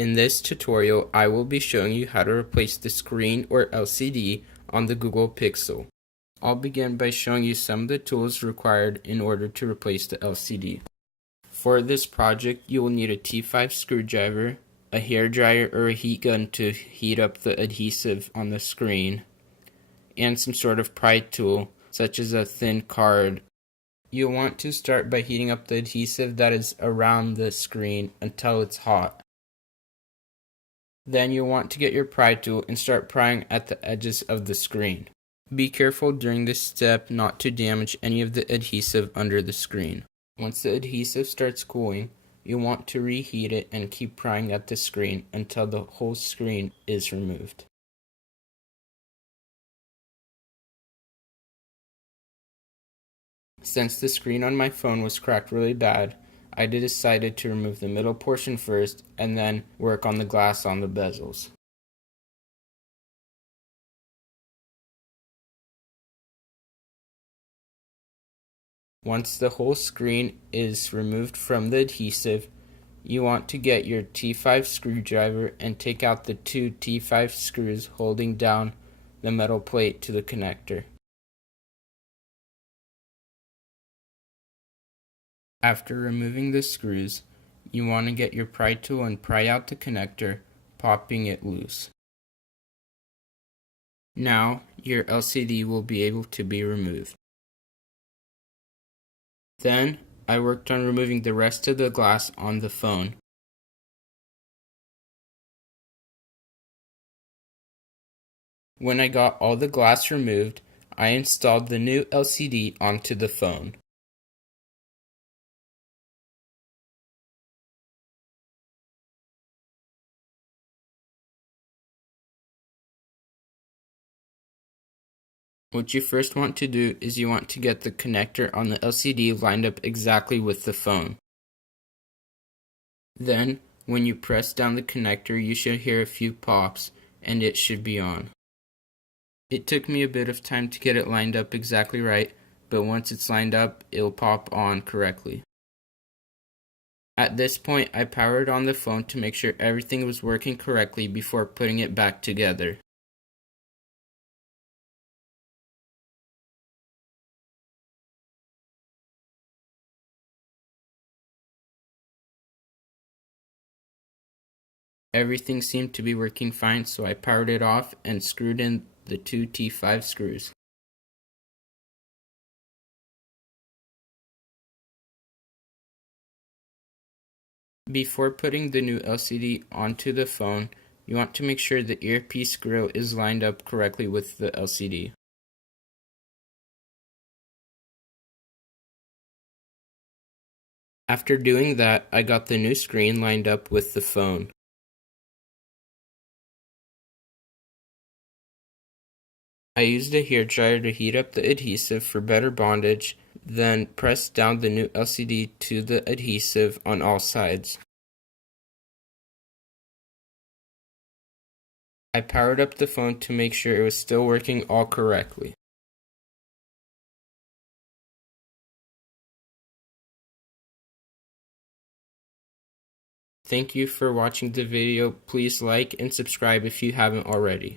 In this tutorial, I will be showing you how to replace the screen or LCD on the Google Pixel. I'll begin by showing you some of the tools required in order to replace the LCD. For this project, you will need a T5 screwdriver, a hairdryer or a heat gun to heat up the adhesive on the screen, and some sort of pry tool, such as a thin card. You'll want to start by heating up the adhesive that is around the screen until it's hot. Then you'll want to get your pry tool and start prying at the edges of the screen. Be careful during this step not to damage any of the adhesive under the screen. Once the adhesive starts cooling, you'll want to reheat it and keep prying at the screen until the whole screen is removed. Since the screen on my phone was cracked really bad, I decided to remove the middle portion first and then work on the glass on the bezels. Once the whole screen is removed from the adhesive, you want to get your T5 screwdriver and take out the two T5 screws holding down the metal plate to the connector. After removing the screws, you want to get your pry tool and pry out the connector, popping it loose. Now, your LCD will be able to be removed. Then, I worked on removing the rest of the glass on the phone. When I got all the glass removed, I installed the new LCD onto the phone. What you first want to do is you want to get the connector on the LCD lined up exactly with the phone. Then, when you press down the connector, you should hear a few pops, and it should be on. It took me a bit of time to get it lined up exactly right, but once it's lined up, it'll pop on correctly. At this point, I powered on the phone to make sure everything was working correctly before putting it back together. Everything seemed to be working fine, so I powered it off and screwed in the two T5 screws. Before putting the new LCD onto the phone, you want to make sure the earpiece grill is lined up correctly with the LCD. After doing that, I got the new screen lined up with the phone. I used a hairdryer to heat up the adhesive for better bondage, then pressed down the new LCD to the adhesive on all sides. I powered up the phone to make sure it was still working all correctly. Thank you for watching the video. Please like and subscribe if you haven't already.